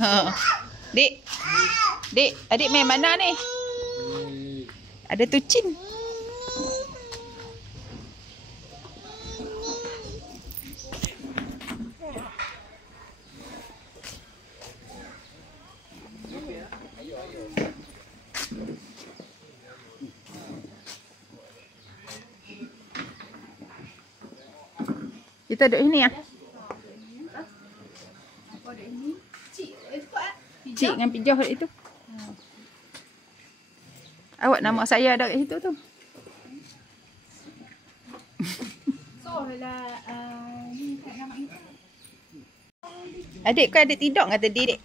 Ha. Dik. Dik, adik main mana ni? Ada tucin. Kita duduk sini ya. Cik dengan Pijah itu. Awak nama saya ada kat situ tu. Adik kau ada tidur kata Dik?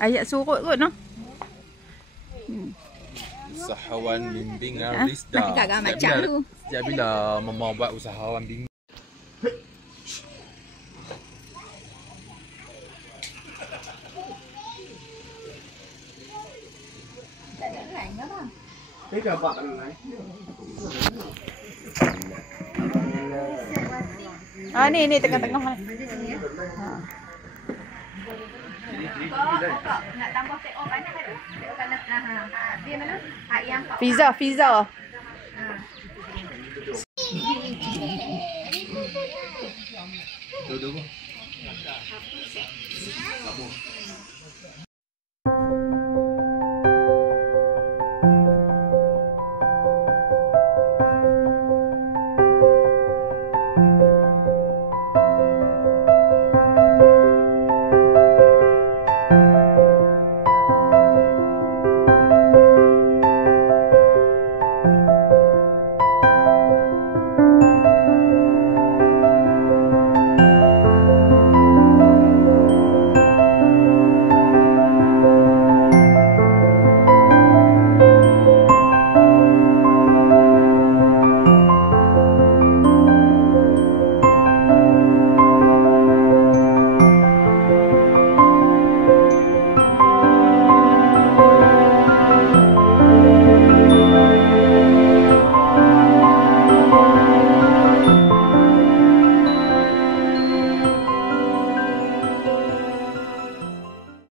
Ayat surut kot no. Usahawan bimbing Rizda. Macam tu. Sejak bila mama buat usahawan bimbing? Tak ada lain ke bang? Ini gambar kan lain. Ah ni tengah-tengah ni. Kok nak tambah take off panas ada? Take off panas. Dia mana? Yang Fiza. Dua-dua.